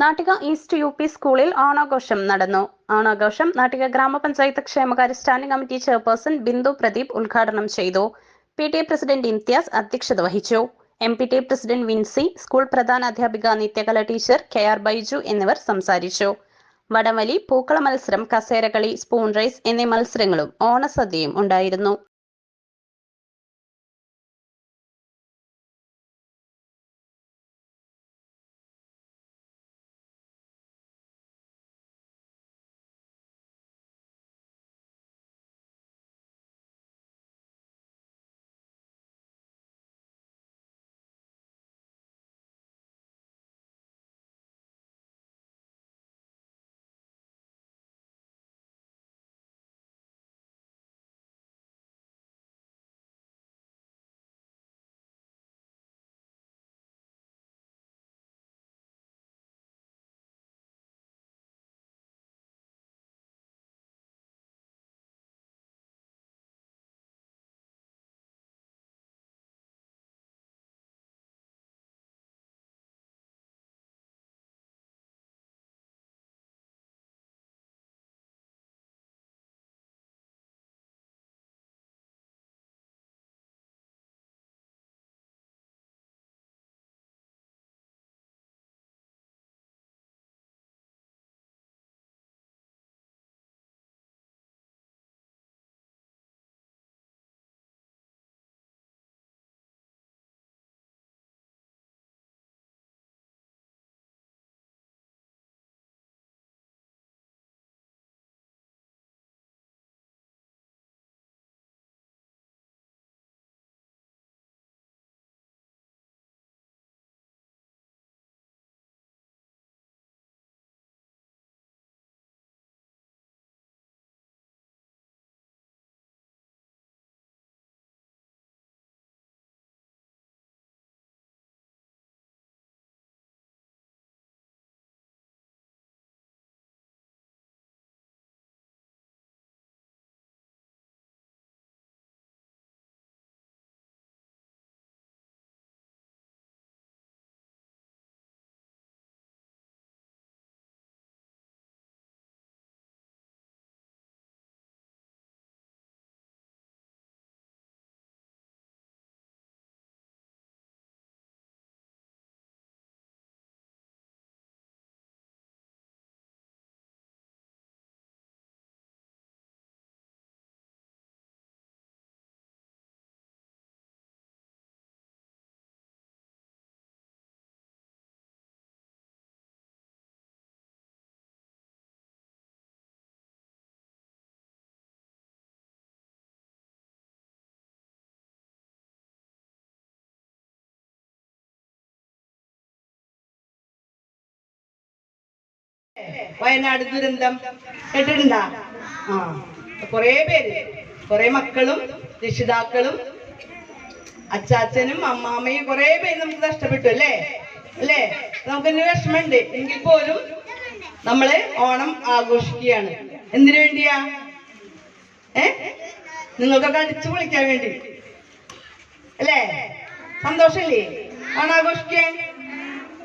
Nattika east U P സ്കൂളിൽ ഓണാഘോഷം നടന്നു. ഓണാഘോഷം നാട്ടിക ഗ്രാമപഞ്ചായത്ത് ക്ഷേമകാര്യ standing committee chairperson Bindu Pradeep ഉദ്ഘാടനം ചെയ്തു. P T A president Imtiaz അധ്യക്ഷത വഹിച്ചു. M P T president Vincy school പ്രധാന അധ്യാപിക Nithyakala teacher K R Baiju എന്നിവർ സംസാരിച്ചു. വടംവലി പൂക്കള മത്സരം കസേരകളി സ്പൂൺ റൈസ് എന്നീ മത്സരങ്ങളും ഓണസദ്യയും ഉണ്ടായിരുന്നു. വയനാട് ദുരന്തം കേട്ടിട്ടുണ്ടാ? ആ കൊറേ പേര് കൊറേ മക്കളും രക്ഷിതാക്കളും അച്ചാച്ചനും അമ്മാമ്മയും കൊറേ പേര് നമുക്ക് നഷ്ടപ്പെട്ടു അല്ലേ? അല്ലേ? നമുക്കൊരു വിഷമമുണ്ട്. എങ്കിൽ പോലും നമ്മൾ ഓണം ആഘോഷിക്കുകയാണ്. എന്തിനു വേണ്ടിയാ? ഏ? നിങ്ങൾക്കൊക്കെ അടിച്ചു പൊളിക്കാൻ വേണ്ടി. അല്ലേ? സന്തോഷല്ലേ? ഓണാഘോഷിക്കാൻ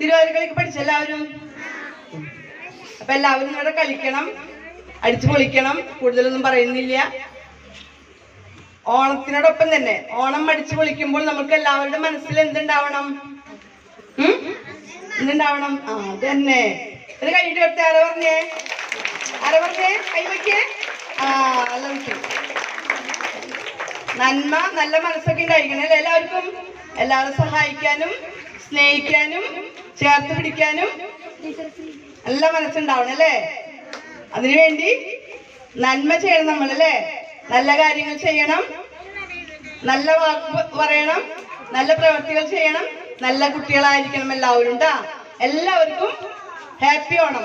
തിരുവാതിരക്കളിക്ക് പഠിച്ച എല്ലാവരും? അപ്പൊ എല്ലാവരും ഇവിടെ കളിക്കണം. അടിച്ചു പൊളിക്കണം. കൂടുതലൊന്നും പറയുന്നില്ല. ഓണത്തിനോടൊപ്പം തന്നെ ഓണം അടിച്ചു പൊളിക്കുമ്പോൾ നമുക്ക് എല്ലാവരുടെ മനസ്സിൽ എന്തുണ്ടാവണം? എന്തുണ്ടാവണം? ആ അതന്നെ. ഒരു കഴിഞ്ഞിട്ട് കൊടുത്തേ ആരാ പറഞ്ഞേ? ആരാ പറഞ്ഞേ? കൈ വയ്ക്കേ ആ നന്മ നല്ല മനസ്സൊക്കെ ഉണ്ടായിരിക്കണം അല്ലെ എല്ലാവർക്കും? എല്ലാവരും സഹായിക്കാനും സ്നേഹിക്കാനും ചേർത്ത് പിടിക്കാനും. നല്ല മനസ്സുണ്ടാവണം അല്ലേ? അതിനുവേണ്ടി നന്മ ചെയ്യണം നമ്മൾ അല്ലേ? നല്ല കാര്യങ്ങൾ ചെയ്യണം. നല്ല വാക്ക് പറയണം. നല്ല പ്രവൃത്തികൾ ചെയ്യണം. നല്ല കുട്ടികളായിരിക്കണം എല്ലാവരും ഉണ്ടാ എല്ലാവർക്കും ഹാപ്പി ഓണം.